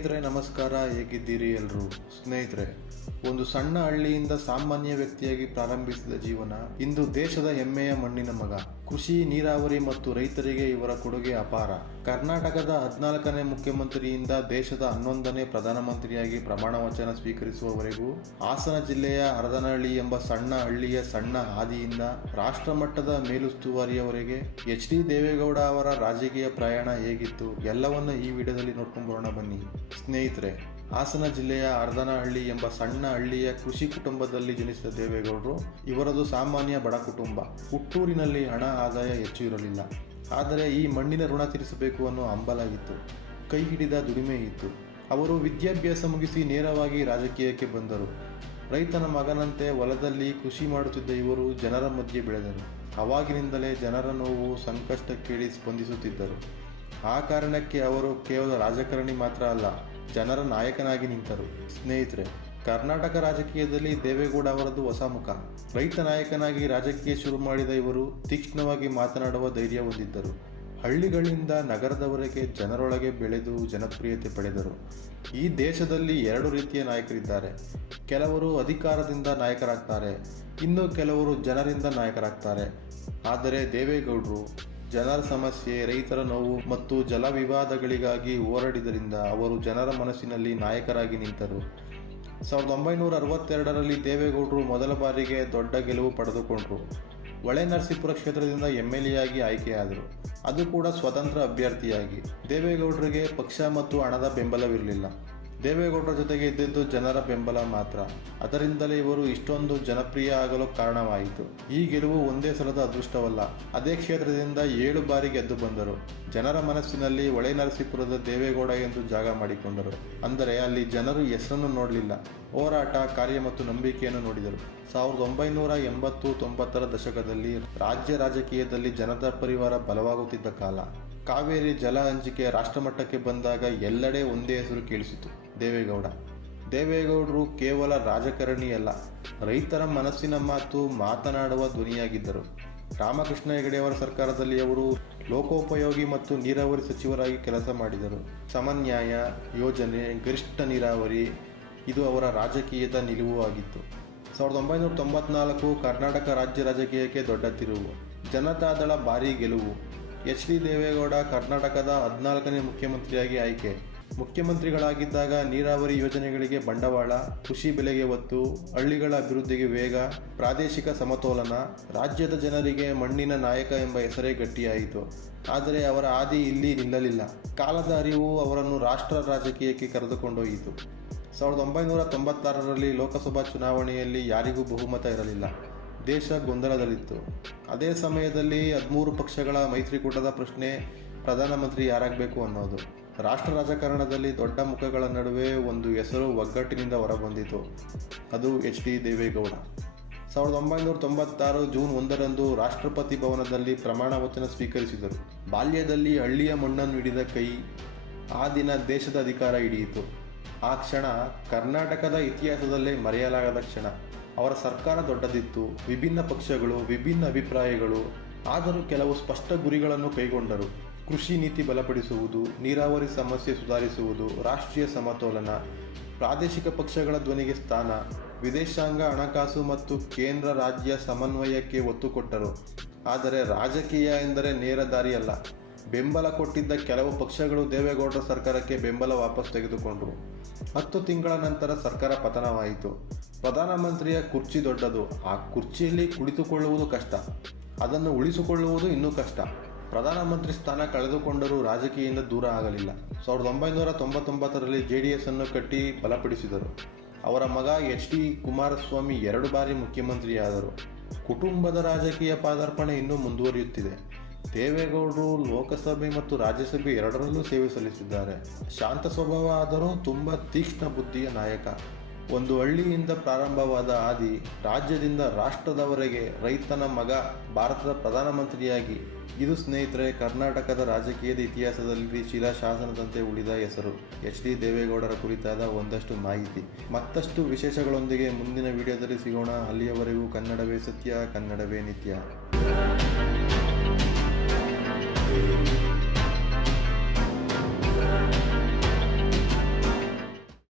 ಸ್ನೇಹಿತರೆ, ನಮಸ್ಕಾರ. ಹೇಗಿದ್ದೀರಿ ಎಲ್ಲರೂ ಸ್ನೇಹಿತರೆ, ಒಂದು ಸಣ್ಣ ಹಳ್ಳಿಯಿಂದ ಸಾಮಾನ್ಯ ವ್ಯಕ್ತಿಯಾಗಿ ಪ್ರಾರಂಭಿಸಿದ ಜೀವನ ಇಂದು ದೇಶದ ಹೆಮ್ಮೆಯ ಮಣ್ಣಿನ ಮಗ. ಕೃಷಿ, ನೀರಾವರಿ ಮತ್ತು ರೈತರಿಗೆ ಇವರ ಕೊಡುಗೆ ಅಪಾರ. ಕರ್ನಾಟಕದ ಹದಿನಾಲ್ಕನೇ ಮುಖ್ಯಮಂತ್ರಿಯಿಂದ ದೇಶದ ಹನ್ನೊಂದನೇ ಪ್ರಧಾನಮಂತ್ರಿಯಾಗಿ ಪ್ರಮಾಣ ವಚನ ಸ್ವೀಕರಿಸುವವರೆಗೂ ಹಾಸನ ಜಿಲ್ಲೆಯ ಹರದನಹಳ್ಳಿ ಎಂಬ ಸಣ್ಣ ಹಳ್ಳಿಯ ಸಣ್ಣ ಹಾದಿಯಿಂದ ರಾಷ್ಟ್ರಮಟ್ಟದ ಮೇಲುಸ್ತುವಾರಿಯವರೆಗೆ ಎಚ್ ಡಿ ದೇವೇಗೌಡ ಅವರ ರಾಜಕೀಯ ಪ್ರಯಾಣ ಹೇಗಿತ್ತು ಎಲ್ಲವನ್ನೂ ಈ ವಿಡಿಯೋದಲ್ಲಿ ನೋಡ್ಕೊಂಡು ಬರೋಣ ಬನ್ನಿ. ಸ್ನೇಹಿತರೆ ಹಾಸನ ಜಿಲ್ಲೆಯ ಅರ್ಧನಹಳ್ಳಿ ಎಂಬ ಸಣ್ಣ ಹಳ್ಳಿಯ ಕೃಷಿ ಕುಟುಂಬದಲ್ಲಿ ಜನಿಸಿದ ದೇವೇಗೌಡರು, ಇವರದು ಸಾಮಾನ್ಯ ಬಡ ಕುಟುಂಬ. ಹುಟ್ಟೂರಿನಲ್ಲಿ ಹಣ ಆದಾಯ ಹೆಚ್ಚು ಇರಲಿಲ್ಲ. ಆದರೆ ಈ ಮಣ್ಣಿನ ಋಣ ತೀರಿಸಬೇಕು ಅನ್ನೋ ಹಂಬಲ ಇತ್ತು ಕೈ ಹಿಡಿದ ದುಡಿಮೆ ಇತ್ತು. ಅವರು ವಿದ್ಯಾಭ್ಯಾಸ ಮುಗಿಸಿ ನೇರವಾಗಿ ರಾಜಕೀಯಕ್ಕೆ ಬಂದರು. ರೈತನ ಮಗನಂತೆ ಹೊಲದಲ್ಲಿ ಕೃಷಿ ಮಾಡುತ್ತಿದ್ದ ಇವರು ಜನರ ಮಧ್ಯೆ ಬೆಳೆದರು. ಅವಾಗಿನಿಂದಲೇ ಜನರ ನೋವು ಸಂಕಷ್ಟ ಕೇಳಿ ಸ್ಪಂದಿಸುತ್ತಿದ್ದರು. ಆ ಕಾರಣಕ್ಕೆ ಅವರು ಕೇವಲ ರಾಜಕಾರಣಿ ಮಾತ್ರ ಅಲ್ಲ ಜನರ ನಾಯಕನಾಗಿ ನಿಂತರು. ಸ್ನೇಹಿತರೆ, ಕರ್ನಾಟಕ ರಾಜಕೀಯದಲ್ಲಿ ದೇವೇಗೌಡ ಅವರದ್ದು ಹೊಸ ಮುಖ. ರೈತ ನಾಯಕನಾಗಿ ರಾಜಕೀಯ ಶುರು ಮಾಡಿದ ಇವರು ತೀಕ್ಷ್ಣವಾಗಿ ಮಾತನಾಡುವ ಧೈರ್ಯ ಹೊಂದಿದ್ದರು. ಹಳ್ಳಿಗಳಿಂದ ನಗರದವರೆಗೆ ಜನರೊಳಗೆ ಬೆಳೆದು ಜನಪ್ರಿಯತೆ ಪಡೆದರು. ಈ ದೇಶದಲ್ಲಿ ಎರಡು ರೀತಿಯ ನಾಯಕರಿದ್ದಾರೆ. ಕೆಲವರು ಅಧಿಕಾರದಿಂದ ನಾಯಕರಾಗ್ತಾರೆ, ಇನ್ನು ಕೆಲವರು ಜನರಿಂದ ನಾಯಕರಾಗ್ತಾರೆ. ಆದರೆ ದೇವೇಗೌಡರು ಜನರ ಸಮಸ್ಯೆ, ರೈತರ ನೋವು ಮತ್ತು ಜಲ ವಿವಾದಗಳಿಗಾಗಿ ಹೋರಾಡಿದರಿಂದ ಅವರು ಜನರ ಮನಸ್ಸಿನಲ್ಲಿ ನಾಯಕರಾಗಿ ನಿಂತರು. ಸಾವಿರದ ಒಂಬೈನೂರ ಅರವತ್ತೆರಡರಲ್ಲಿ ದೇವೇಗೌಡರು ಮೊದಲ ಬಾರಿಗೆ ದೊಡ್ಡ ಗೆಲುವು ಪಡೆದುಕೊಂಡರು. ಹೊಳೆ ನರಸೀಪುರ ಕ್ಷೇತ್ರದಿಂದ ಎಂ ಎಲ್ ಎಯಾಗಿ ಆಯ್ಕೆಯಾದರು. ಅದು ಕೂಡ ಸ್ವತಂತ್ರ ಅಭ್ಯರ್ಥಿಯಾಗಿ. ದೇವೇಗೌಡರಿಗೆ ಪಕ್ಷ ಮತ್ತು ಹಣದ ಬೆಂಬಲವಿರಲಿಲ್ಲ. ದೇವೇಗೌಡರ ಜೊತೆಗೆ ಇದ್ದಿದ್ದು ಜನರ ಬೆಂಬಲ ಮಾತ್ರ. ಅದರಿಂದಲೇ ಇವರು ಇಷ್ಟೊಂದು ಜನಪ್ರಿಯ ಆಗಲು ಕಾರಣವಾಯಿತು. ಈ ಗೆಲುವು ಒಂದೇ ಸಲದ ಅದೃಷ್ಟವಲ್ಲ. ಅದೇ ಕ್ಷೇತ್ರದಿಂದ ಏಳು ಬಾರಿ ಗೆದ್ದು ಬಂದರು. ಜನರ ಮನಸ್ಸಿನಲ್ಲಿ ಒಳೆ ನರಸೀಪುರದ ದೇವೇಗೌಡ ಎಂದು ಜಾಗ ಮಾಡಿಕೊಂಡರು. ಅಂದರೆ ಅಲ್ಲಿ ಜನರು ಹೆಸರನ್ನು ನೋಡಲಿಲ್ಲ. ಹೋರಾಟ, ಕಾರ್ಯ ಮತ್ತು ನಂಬಿಕೆಯನ್ನು ನೋಡಿದರು. ಸಾವಿರದ ಒಂಬೈನೂರ ಎಂಬತ್ತು ತೊಂಬತ್ತರ ದಶಕದಲ್ಲಿ ರಾಜ್ಯ ರಾಜಕೀಯದಲ್ಲಿ ಜನತಾ ಪರಿವಾರ ಬಲವಾಗುತ್ತಿದ್ದ ಕಾಲ. ಕಾವೇರಿ ಜಲ ಹಂಚಿಕೆ ರಾಷ್ಟ್ರಮಟ್ಟಕ್ಕೆ ಬಂದಾಗ ಎಲ್ಲೆಡೆ ಒಂದೇ ಹೆಸರು ಕೇಳಿಸಿತು. ದೇವೇಗೌಡ. ದೇವೇಗೌಡರು ಕೇವಲ ರಾಜಕಾರಣಿಯಲ್ಲ ರೈತರ ಮನಸ್ಸಿನ ಮಾತು ಮಾತನಾಡುವ ಧ್ವನಿಯಾಗಿದ್ದರು. ರಾಮಕೃಷ್ಣ ಹೆಗಡೆಯವರ ಸರ್ಕಾರದಲ್ಲಿ ಅವರು ಲೋಕೋಪಯೋಗಿ ಮತ್ತು ನೀರಾವರಿ ಸಚಿವರಾಗಿ ಕೆಲಸ ಮಾಡಿದರು. ಸಮನ್ಯಾಯ, ಯೋಜನೆ, ಗರಿಷ್ಠ ನೀರಾವರಿ, ಇದು ಅವರ ರಾಜಕೀಯದ ನಿಲುವು ಆಗಿತ್ತು. ಸಾವಿರದ ಒಂಬೈನೂರ ತೊಂಬತ್ನಾಲ್ಕು ಕರ್ನಾಟಕ ರಾಜ್ಯ ರಾಜಕೀಯಕ್ಕೆ ದೊಡ್ಡ ತಿರುವು, ಜನತಾದಳ ಭಾರೀ ಗೆಲುವು. ಎಚ್ ಡಿ ದೇವೇಗೌಡ ಕರ್ನಾಟಕದ ಹದಿನಾಲ್ಕನೇ ಮುಖ್ಯಮಂತ್ರಿಯಾಗಿ ಆಯ್ಕೆ. ಮುಖ್ಯಮಂತ್ರಿಗಳಾಗಿದ್ದಾಗ ನೀರಾವರಿ ಯೋಜನೆಗಳಿಗೆ ಬಂಡವಾಳ, ಕೃಷಿ ಬೆಲೆಗೆ ಒತ್ತು, ಹಳ್ಳಿಗಳ ಅಭಿವೃದ್ಧಿಗೆ ವೇಗ, ಪ್ರಾದೇಶಿಕ ಸಮತೋಲನ, ರಾಜ್ಯದ ಜನರಿಗೆ ಮಣ್ಣಿನ ನಾಯಕ ಎಂಬ ಹೆಸರೇ ಗಟ್ಟಿಯಾಯಿತು. ಆದರೆ ಅವರ ಹಾದಿ ಇಲ್ಲಿ ನಿಲ್ಲಲಿಲ್ಲ. ಕಾಲದ ಅರಿವು ಅವರನ್ನು ರಾಷ್ಟ್ರ ರಾಜಕೀಯಕ್ಕೆ ಕರೆದುಕೊಂಡೊಯ್ಯಿತು. ಸಾವಿರದ ಒಂಬೈನೂರ ತೊಂಬತ್ತಾರರಲ್ಲಿ ಲೋಕಸಭಾ ಚುನಾವಣೆಯಲ್ಲಿ ಯಾರಿಗೂ ಬಹುಮತ ಇರಲಿಲ್ಲ. ದೇಶ ಗೊಂದಲದಲ್ಲಿತ್ತು. ಅದೇ ಸಮಯದಲ್ಲಿ ಹದಿಮೂರು ಪಕ್ಷಗಳ ಮೈತ್ರಿಕೂಟದ ಪ್ರಶ್ನೆ ಪ್ರಧಾನಮಂತ್ರಿ ಯಾರಾಗಬೇಕು ಅನ್ನೋದು. ರಾಷ್ಟ್ರ ರಾಜಕಾರಣದಲ್ಲಿ ದೊಡ್ಡ ಮುಖಗಳ ನಡುವೆ ಒಂದು ಹೆಸರು ಒಗ್ಗಟ್ಟಿನಿಂದ ಹೊರಬಂದಿತು. ಅದು ಎಚ್ ಡಿ ದೇವೇಗೌಡ. ಸಾವಿರದ ಒಂಬೈನೂರ ತೊಂಬತ್ತಾರು ಜೂನ್ ಒಂದರಂದು ರಾಷ್ಟ್ರಪತಿ ಭವನದಲ್ಲಿ ಪ್ರಮಾಣ ವಚನ ಸ್ವೀಕರಿಸಿದರು. ಬಾಲ್ಯದಲ್ಲಿ ಹಳ್ಳಿಯ ಮಣ್ಣನ್ನು ಹಿಡಿದ ಕೈ ಆ ದಿನ ದೇಶದ ಅಧಿಕಾರ ಹಿಡಿಯಿತು. ಆ ಕ್ಷಣ ಕರ್ನಾಟಕದ ಇತಿಹಾಸದಲ್ಲೇ ಮರೆಯಲಾಗದ ಕ್ಷಣ. ಅವರ ಸರ್ಕಾರ ದೊಡ್ಡದಿತ್ತು, ವಿಭಿನ್ನ ಪಕ್ಷಗಳು, ವಿಭಿನ್ನ ಅಭಿಪ್ರಾಯಗಳು, ಆದರೂ ಕೆಲವು ಸ್ಪಷ್ಟ ಗುರಿಗಳನ್ನು ಕೈಗೊಂಡರು. ಕೃಷಿ ನೀತಿ ಬಲಪಡಿಸುವುದು, ನೀರಾವರಿ ಸಮಸ್ಯೆ ಸುಧಾರಿಸುವುದು, ರಾಷ್ಟ್ರೀಯ ಸಮತೋಲನ, ಪ್ರಾದೇಶಿಕ ಪಕ್ಷಗಳ ಧ್ವನಿಗೆ ಸ್ಥಾನ, ವಿದೇಶಾಂಗ ಹಣಕಾಸು ಮತ್ತು ಕೇಂದ್ರ ರಾಜ್ಯ ಸಮನ್ವಯಕ್ಕೆ ಒತ್ತು ಕೊಟ್ಟರು. ಆದರೆ ರಾಜಕೀಯ ಎಂದರೆ ನೇರ ದಾರಿಯಲ್ಲ. ಬೆಂಬಲ ಕೊಟ್ಟಿದ್ದ ಕೆಲವು ಪಕ್ಷಗಳು ದೇವೇಗೌಡರ ಸರ್ಕಾರಕ್ಕೆ ಬೆಂಬಲ ವಾಪಸ್ ತೆಗೆದುಕೊಂಡರು. ಹತ್ತು ತಿಂಗಳ ನಂತರ ಸರ್ಕಾರ ಪತನವಾಯಿತು. ಪ್ರಧಾನಮಂತ್ರಿಯ ಕುರ್ಚಿ ದೊಡ್ಡದು. ಆ ಕುರ್ಚಿಯಲ್ಲಿ ಕುಳಿತುಕೊಳ್ಳುವುದು ಕಷ್ಟ. ಅದನ್ನು ಉಳಿಸಿಕೊಳ್ಳುವುದು ಇನ್ನೂ ಕಷ್ಟ. ಪ್ರಧಾನಮಂತ್ರಿ ಸ್ಥಾನ ಕಳೆದುಕೊಂಡರೂ ರಾಜಕೀಯದಿಂದ ದೂರ ಆಗಲಿಲ್ಲ. ಸಾವಿರದ ಒಂಬೈನೂರ ತೊಂಬತ್ತೊಂಬತ್ತರಲ್ಲಿ ಜೆ ಡಿ ಎಸ್ ಅನ್ನು ಕಟ್ಟಿ ಬಲಪಡಿಸಿದರು. ಅವರ ಮಗ ಎಚ್ ಡಿ ಕುಮಾರಸ್ವಾಮಿ ಎರಡು ಬಾರಿ ಮುಖ್ಯಮಂತ್ರಿಯಾದರು. ಕುಟುಂಬದ ರಾಜಕೀಯ ಪಾದಾರ್ಪಣೆ ಇನ್ನೂ ಮುಂದುವರಿಯುತ್ತಿದೆ. ದೇವೇಗೌಡರು ಲೋಕಸಭೆ ಮತ್ತು ರಾಜ್ಯಸಭೆ ಎರಡರಲ್ಲೂ ಸೇವೆ ಸಲ್ಲಿಸಿದ್ದಾರೆ. ಶಾಂತ ಸ್ವಭಾವ ಆದರೂ ತುಂಬ ತೀಕ್ಷ್ಣ ಬುದ್ಧಿಯ ನಾಯಕ. ಒಂದು ಹಳ್ಳಿಯಿಂದ ಪ್ರಾರಂಭವಾದ ಹಾದಿ ರಾಜ್ಯದಿಂದ ರಾಷ್ಟ್ರದವರೆಗೆ ರೈತನ ಮಗ ಭಾರತದ ಪ್ರಧಾನಮಂತ್ರಿಯಾಗಿ, ಇದು ಸ್ನೇಹಿತರೆ ಕರ್ನಾಟಕದ ರಾಜಕೀಯದ ಇತಿಹಾಸದಲ್ಲಿ ಶಿಲಾಶಾಸನದಂತೆ ಉಳಿದ ಹೆಸರು. ಎಚ್ ಡಿ ದೇವೇಗೌಡರ ಕುರಿತಾದ ಒಂದಷ್ಟು ಮಾಹಿತಿ. ಮತ್ತಷ್ಟು ವಿಶೇಷಗಳೊಂದಿಗೆ ಮುಂದಿನ ವಿಡಿಯೋದಲ್ಲಿ ಸಿಗೋಣ. ಅಲ್ಲಿಯವರೆಗೂ ಕನ್ನಡವೇ ಸತ್ಯ, ಕನ್ನಡವೇ ನಿತ್ಯ.